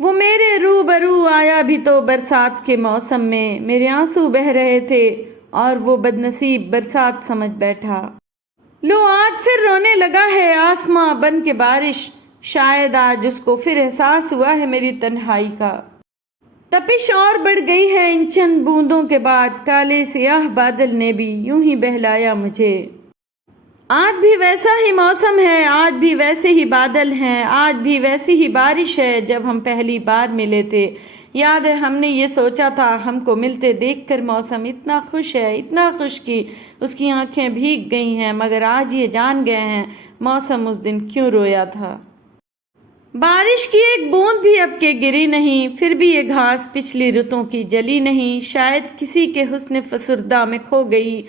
وہ میرے روبرو آیا بھی تو برسات کے موسم میں، میرے آنسو بہہ رہے تھے اور وہ بدنصیب برسات سمجھ بیٹھا۔ لو آج پھر رونے لگا ہے آسماں بن کے بارش، شاید آج اس کو پھر احساس ہوا ہے میری تنہائی کا۔ تپش اور بڑھ گئی ہے ان چند بوندوں کے بعد، کالے سیاہ بادل نے بھی یوں ہی بہلایا مجھے۔ آج بھی ویسا ہی موسم ہے، آج بھی ویسے ہی بادل ہیں، آج بھی ویسی ہی بارش ہے جب ہم پہلی بار ملے تھے۔ یاد ہے ہم نے یہ سوچا تھا ہم کو ملتے دیکھ کر موسم اتنا خوش ہے، اتنا خوش کہ اس کی آنکھیں بھیگ گئی ہیں، مگر آج یہ جان گئے ہیں موسم اس دن کیوں رویا تھا۔ بارش کی ایک بوند بھی اب کے گری نہیں، پھر بھی یہ گھاس پچھلی رتوں کی جلی نہیں، شاید کسی کے حسن فسردہ میں کھو گئی۔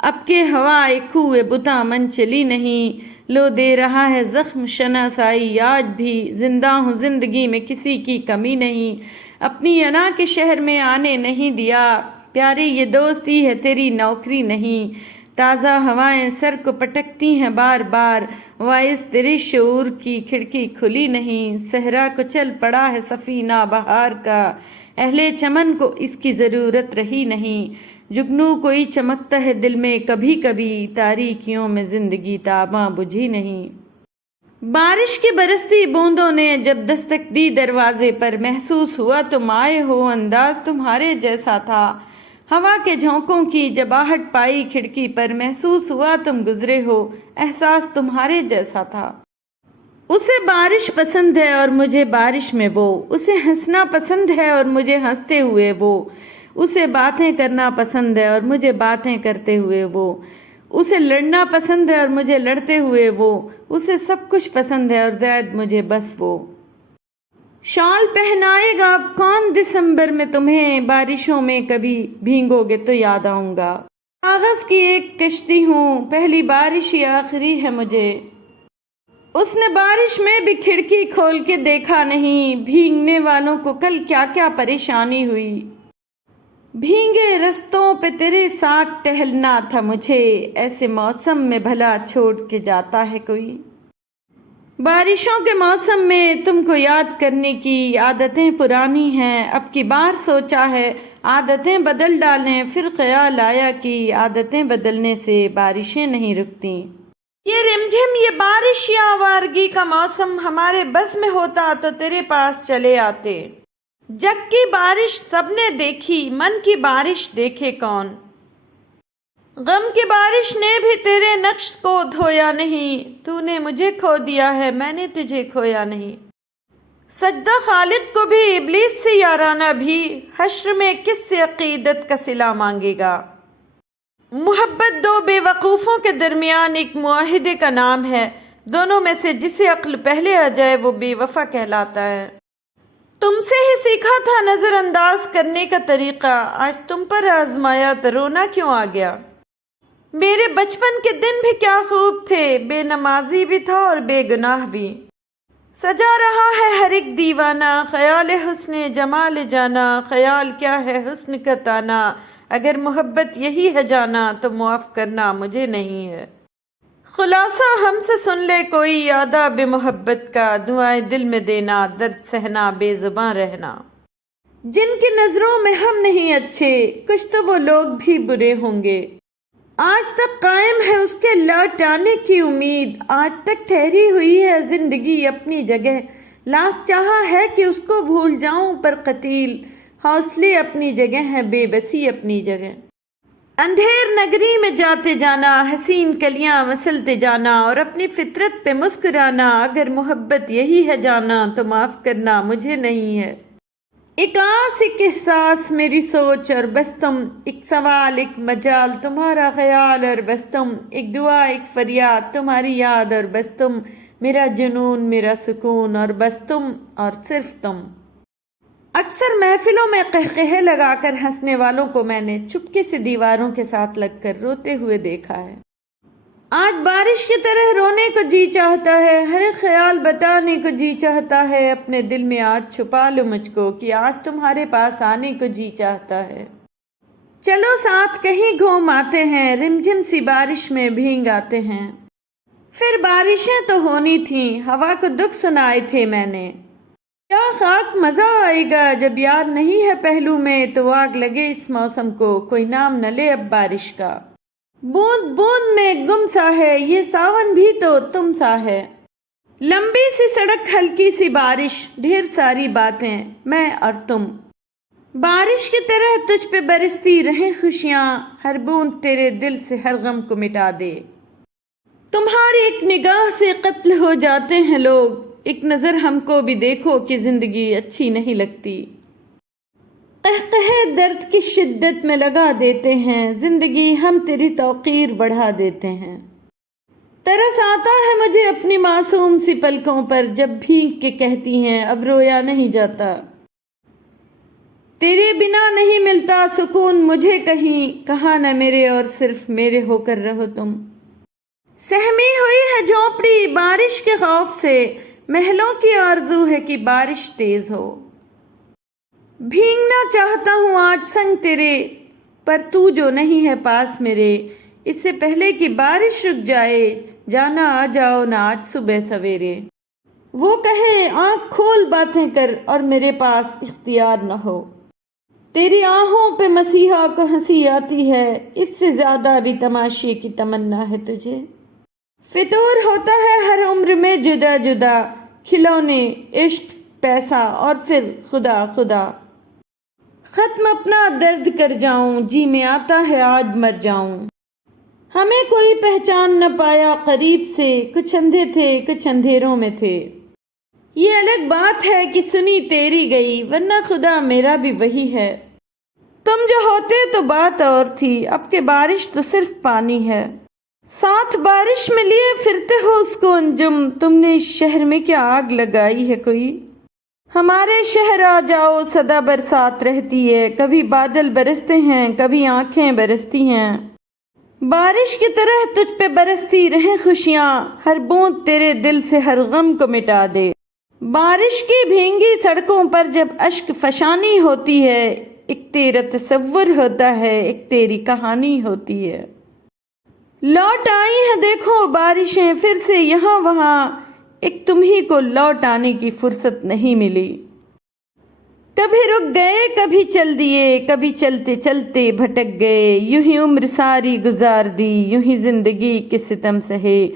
اب کے ہوا ایک کوئے بتا من چلی نہیں، لو دے رہا ہے زخم شناسائی آج بھی، زندہ ہوں زندگی میں کسی کی کمی نہیں، اپنی انا کے شہر میں آنے نہیں دیا، پیاری یہ دوستی ہے تیری نوکری نہیں، تازہ ہوائیں سر کو پٹکتی ہیں بار بار، وائس تیرے شعور کی کھڑکی کھلی نہیں، صحرا کو چل پڑا ہے سفینہ بہار کا، اہل چمن کو اس کی ضرورت رہی نہیں، جگنو کوئی چمکتا ہے دل میں کبھی کبھی، تاریکیوں میں زندگی تاباں بجھی نہیں۔ بارش کی برستی بوندوں نے جب دستک دی دروازے پر، محسوس ہوا تم آئے ہو، انداز تمہارے جیسا تھا، ہوا کے جھونکوں کی جب آہٹ پائی کھڑکی پر، محسوس ہوا تم گزرے ہو، احساس تمہارے جیسا تھا۔ اسے بارش پسند ہے اور مجھے بارش میں وہ، اسے ہنسنا پسند ہے اور مجھے ہنستے ہوئے وہ، اسے باتیں کرنا پسند ہے اور مجھے باتیں کرتے ہوئے وہ، اسے لڑنا پسند ہے اور مجھے لڑتے ہوئے وہ، اسے سب کچھ پسند ہے اور زائد مجھے بس وہ۔ شال پہنائے گا اب کون دسمبر میں تمہیں، بارشوں میں کبھی بھیگو گے تو یاد آؤں گا، کاغذ کی ایک کشتی ہوں، پہلی بارش ہی آخری ہے مجھے۔ اس نے بارش میں بھی کھڑکی کھول کے دیکھا نہیں، بھیگنے والوں کو کل کیا کیا پریشانی ہوئی، بھیگے رستوں پہ تیرے ساتھ ٹہلنا تھا مجھے، ایسے موسم میں بھلا چھوڑ کے جاتا ہے کوئی۔ بارشوں کے موسم میں تم کو یاد کرنے کی عادتیں پرانی ہیں، اب کی بار سوچا ہے عادتیں بدل ڈالیں، پھر خیال آیا کہ عادتیں بدلنے سے بارشیں نہیں رکتی۔ یہ رمجھم یہ بارش یا آوارگی کا موسم ہمارے بس میں ہوتا تو تیرے پاس چلے آتے، جگ کی بارش سب نے دیکھی، من کی بارش دیکھے کون، غم کی بارش نے بھی تیرے نقش کو دھویا نہیں، تو نے مجھے کھو دیا ہے میں نے تجھے کھویا نہیں، سجدہ خالق کو بھی ابلیس سے یارانہ بھی، حشر میں کس سے عقیدت کا صلہ مانگے گا، محبت دو بے وقوفوں کے درمیان ایک معاہدے کا نام ہے، دونوں میں سے جسے عقل پہلے آ جائے وہ بے وفا کہلاتا ہے، تم سے ہی سیکھا تھا نظر انداز کرنے کا طریقہ، آج تم پر آزمایا تو رونا کیوں آ گیا، میرے بچپن کے دن بھی کیا خوب تھے، بے نمازی بھی تھا اور بے گناہ بھی، سجا رہا ہے ہر ایک دیوانہ، خیال حسن جمال جانا، خیال کیا ہے حسن کا تانا، اگر محبت یہی ہے جانا تو معاف کرنا مجھے نہیں ہے، خلاصہ ہم سے سن لے کوئی آداب محبت کا، دعائیں دل میں دینا، درد سہنا، بے زباں رہنا، جن کی نظروں میں ہم نہیں اچھے، کچھ تو وہ لوگ بھی برے ہوں گے، آج تک قائم ہے اس کے لوٹ آنے کی امید، آج تک ٹھہری ہوئی ہے زندگی اپنی جگہ، لاکھ چاہا ہے کہ اس کو بھول جاؤں پر قتیل، حوصلے اپنی جگہ ہیں بے بسی اپنی جگہ، اندھیر نگری میں جاتے جانا، حسین کلیاں مسلتے جانا اور اپنی فطرت پہ مسکرانا، اگر محبت یہی ہے جانا تو معاف کرنا مجھے نہیں ہے، ایک آس ایک احساس میری سوچ اور بس تم، ایک سوال ایک مجال تمہارا خیال اور بس تم، ایک دعا ایک فریاد تمہاری یاد اور بس تم، میرا جنون میرا سکون اور بس تم اور صرف تم۔ اکثر محفلوں میں قہقہے لگا کر ہنسنے والوں کو میں نے چپکے سے دیواروں کے ساتھ لگ کر روتے ہوئے دیکھا ہے، آج بارش کی طرح رونے کو جی چاہتا ہے، ہر ایک خیال بتانے کو جی چاہتا ہے، اپنے دل میں آج چھپا لو مجھ کو کہ آج تمہارے پاس آنے کو جی چاہتا ہے، چلو ساتھ کہیں گھوم آتے ہیں، رمجھم سی بارش میں بھیگ آتے ہیں، پھر بارشیں تو ہونی تھیں، ہوا کو دکھ سنائے تھے میں نے، کیا خاک مزہ آئے گا جب یار نہیں ہے پہلو میں، تو آگ لگے اس موسم کو، کوئی نام نہ لے اب بارش کا۔ بوند بوند میں گم سا ہے یہ ساون بھی تو تم سا ہے، لمبی سی سڑک ہلکی سی بارش، ڈھیر ساری باتیں میں اور تم، بارش کی طرح تجھ پہ برستی رہیں خوشیاں، ہر بوند تیرے دل سے ہر غم کو مٹا دے۔ تمہاری ایک نگاہ سے قتل ہو جاتے ہیں لوگ، ایک نظر ہم کو بھی دیکھو کہ زندگی اچھی نہیں لگتی، قہقہے درد کی شدت میں لگا دیتے ہیں، زندگی ہم تیری توقیر بڑھا دیتے ہیں۔ ترس آتا ہے مجھے اپنی معصوم سی پلکوں پر، جب بھیگ کے کہتی ہیں اب رویا نہیں جاتا، تیرے بنا نہیں ملتا سکون مجھے کہیں، کہاں نہ میرے اور صرف میرے ہو کر رہو تم۔ سہمی ہوئی ہے جھونپڑی بارش کے خوف سے، محلوں کی آرزو ہے کہ بارش تیز ہو، بھیگنا چاہتا ہوں آج سنگ تیرے، پر تو جو نہیں ہے پاس میرے، اس سے پہلے کہ بارش رک جائے جانا آ جاؤ نہ آج صبح سویرے۔ وہ کہے آنکھ کھول باتیں کر اور میرے پاس اختیار نہ ہو، تیری آہوں پہ مسیحا کو ہنسی آتی ہے، اس سے زیادہ بھی تماشے کی تمنا ہے تجھے۔ فطور ہوتا ہے ہر عمر میں جدا جدا، کھلونے، عشق، پیسہ اور پھر خدا خدا، ختم اپنا درد کر جاؤں، جی میں آتا ہے آج مر جاؤں۔ ہمیں کوئی پہچان نہ پایا قریب سے، کچھ اندھے تھے کچھ اندھیروں میں تھے، یہ الگ بات ہے کہ سنی تیری گئی، ورنہ خدا میرا بھی وہی ہے۔ تم جو ہوتے تو بات اور تھی، اب کے بارش تو صرف پانی ہے، ساتھ بارش میں لیے پھرتے ہو اس کو انجم، تم نے اس شہر میں کیا آگ لگائی ہے کوئی؟ ہمارے شہر آ جاؤ سدا برسات رہتی ہے، کبھی بادل برستے ہیں کبھی آنکھیں برستی ہیں، بارش کی طرح تجھ پہ برستی رہیں خوشیاں، ہر بوند تیرے دل سے ہر غم کو مٹا دے۔ بارش کی بھینگی سڑکوں پر جب اشک فشانی ہوتی ہے، ایک تیرا تصور ہوتا ہے ایک تیری کہانی ہوتی ہے، لوٹ آئی ہیں دیکھو بارشیں پھر سے یہاں وہاں، ایک تم ہی کو لوٹ آنے کی فرصت نہیں ملی، کبھی رک گئے کبھی چل دیے، کبھی چلتے چلتے بھٹک گئے، یوں ہی عمر ساری گزار دی، یوں ہی زندگی کے ستم سہے،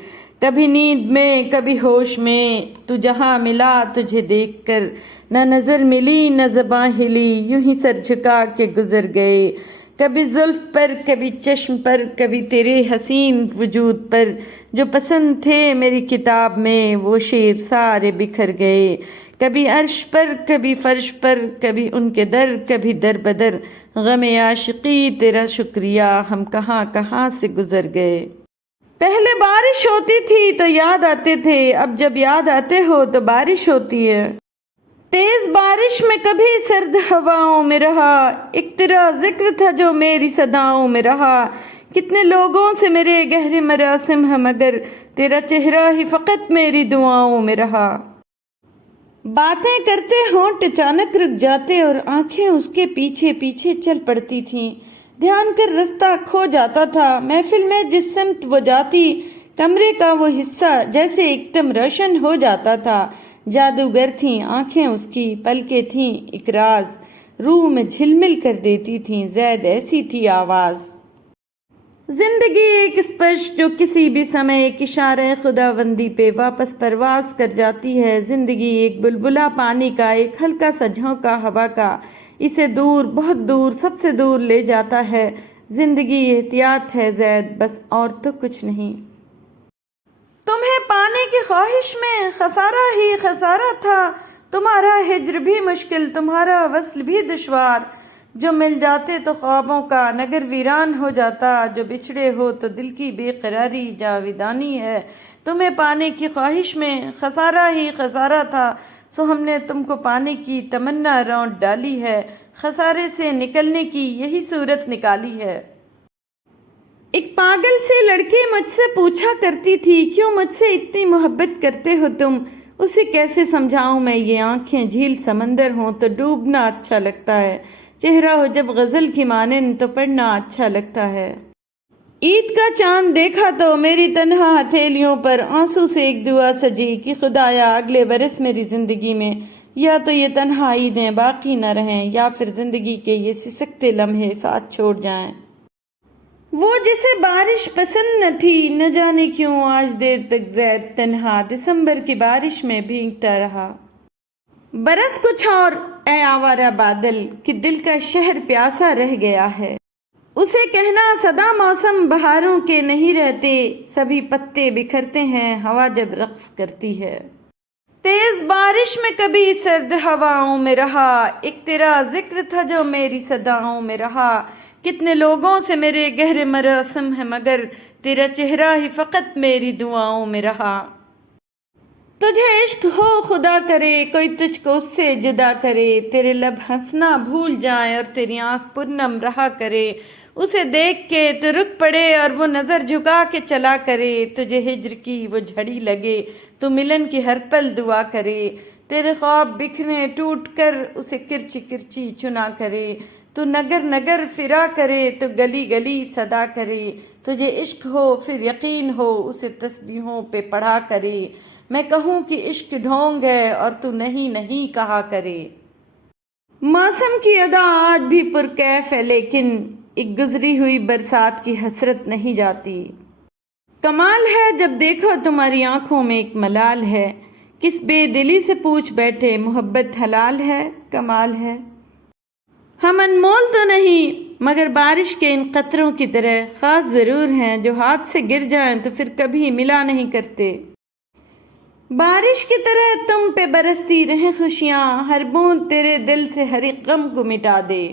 کبھی نیند میں کبھی ہوش میں، تو جہاں ملا تجھے دیکھ کر، نہ نظر ملی نہ زباں ہلی، یوں ہی سر جھکا کے گزر گئے، کبھی زلف پر کبھی چشم پر، کبھی تیرے حسین وجود پر، جو پسند تھے میری کتاب میں وہ شعر سارے بکھر گئے، کبھی عرش پر کبھی فرش پر، کبھی ان کے در کبھی در بدر، غم عاشقی تیرا شکریہ ہم کہاں کہاں سے گزر گئے۔ پہلے بارش ہوتی تھی تو یاد آتے تھے، اب جب یاد آتے ہو تو بارش ہوتی ہے، تیز بارش میں کبھی سرد ہواؤں میں رہا، ایک تیرا ذکر تھا جو میری صداؤں میں رہا، کتنے لوگوں سے میرے گہرے مراسم ہیں مگر تیرا چہرہ ہی فقط میری دعاؤں میں رہا۔ باتیں کرتے ہونٹ اچانک رک جاتے اور آنکھیں اس کے پیچھے پیچھے چل پڑتی تھیں، دھیان کر رستہ کھو جاتا تھا، محفل میں جس سمت وہ جاتی کمرے کا وہ حصہ جیسے ایک دم روشن ہو جاتا تھا، جادوگر تھیں آنکھیں اس کی، پلکیں تھیں ایک راز، روح میں جھلمل کر دیتی تھیں، زید ایسی تھی آواز۔ زندگی ایک اسپرش جو کسی بھی سمے ایک اشارہ خداوندی پہ واپس پرواز کر جاتی ہے، زندگی ایک بلبلا پانی کا، ایک ہلکا سا جھونکا ہوا کا، اسے دور بہت دور سب سے دور لے جاتا ہے، زندگی احتیاط ہے زید بس اور تو کچھ نہیں۔ تمہیں پانے کی خواہش میں خسارہ ہی خسارہ تھا، تمہارا ہجر بھی مشکل تمہارا وصل بھی دشوار، جو مل جاتے تو خوابوں کا نگر ویران ہو جاتا، جو بچھڑے ہو تو دل کی بے قراری جاویدانی ہے، تمہیں پانے کی خواہش میں خسارہ ہی خسارہ تھا، سو ہم نے تم کو پانے کی تمنا رونٹ ڈالی ہے، خسارے سے نکلنے کی یہی صورت نکالی ہے۔ ایک پاگل سی لڑکی مجھ سے پوچھا کرتی تھی کیوں مجھ سے اتنی محبت کرتے ہو تم، اسے کیسے سمجھاؤں میں یہ آنکھیں جھیل سمندر ہوں تو ڈوبنا اچھا لگتا ہے، چہرہ ہو جب غزل کی مانند تو پڑھنا اچھا لگتا ہے۔ عید کا چاند دیکھا تو میری تنہا ہتھیلیوں پر آنسو سے ایک دعا سجی کہ خدایا اگلے برس میری زندگی میں یا تو یہ تنہائی دیں باقی نہ رہیں، یا پھر زندگی کے یہ سسکتے لمحے ساتھ چھوڑ جائیں۔ وہ جسے بارش پسند نہ تھی، نہ جانے کیوں آج دیر تک زید تنہا دسمبر کی بارش میں بھیگتا رہا۔ برس کچھ اور اے آوارہ بادل کہ دل کا شہر پیاسا رہ گیا ہے۔ اسے کہنا سدا موسم بہاروں کے نہیں رہتے، سبھی پتے بکھرتے ہیں ہوا جب رقص کرتی ہے۔ تیز بارش میں کبھی سرد ہواؤں میں رہا، ایک تیرا ذکر تھا جو میری صداؤں میں رہا۔ کتنے لوگوں سے میرے گہرے مراسم ہے، مگر تیرا چہرہ ہی فقط میری دعاؤں میں رہا۔ تجھے عشق ہو خدا کرے کوئی تجھ کو اس سے جدا کرے، تیرے لب ہنسنا بھول جائیں اور تیری آنکھ پرنم رہا کرے۔ اسے دیکھ کے تو رک پڑے اور وہ نظر جھکا کے چلا کرے، تجھے ہجر کی وہ جھڑی لگے تو ملن کی ہر پل دعا کرے۔ تیرے خواب بکھرے ٹوٹ کر اسے کرچی کرچی چنا کرے، تو نگر نگر پھرا کرے تو گلی گلی صدا کرے۔ تجھے عشق ہو پھر یقین ہو اسے تسبیحوں پہ پڑھا کرے، میں کہوں کہ عشق ڈھونگ ہے اور تو نہیں نہیں کہا کرے۔ موسم کی ادا آج بھی پرکیف ہے، لیکن ایک گزری ہوئی برسات کی حسرت نہیں جاتی۔ کمال ہے جب دیکھو تمہاری آنکھوں میں ایک ملال ہے، کس بے دلی سے پوچھ بیٹھے محبت حلال ہے؟ کمال ہے ہم انمول تو نہیں، مگر بارش کے ان قطروں کی طرح خاص ضرور ہیں، جو ہاتھ سے گر جائیں تو پھر کبھی ملا نہیں کرتے۔ بارش کی طرح تم پہ برستی رہیں خوشیاں، ہر بوند تیرے دل سے ہر ایک غم کو مٹا دے۔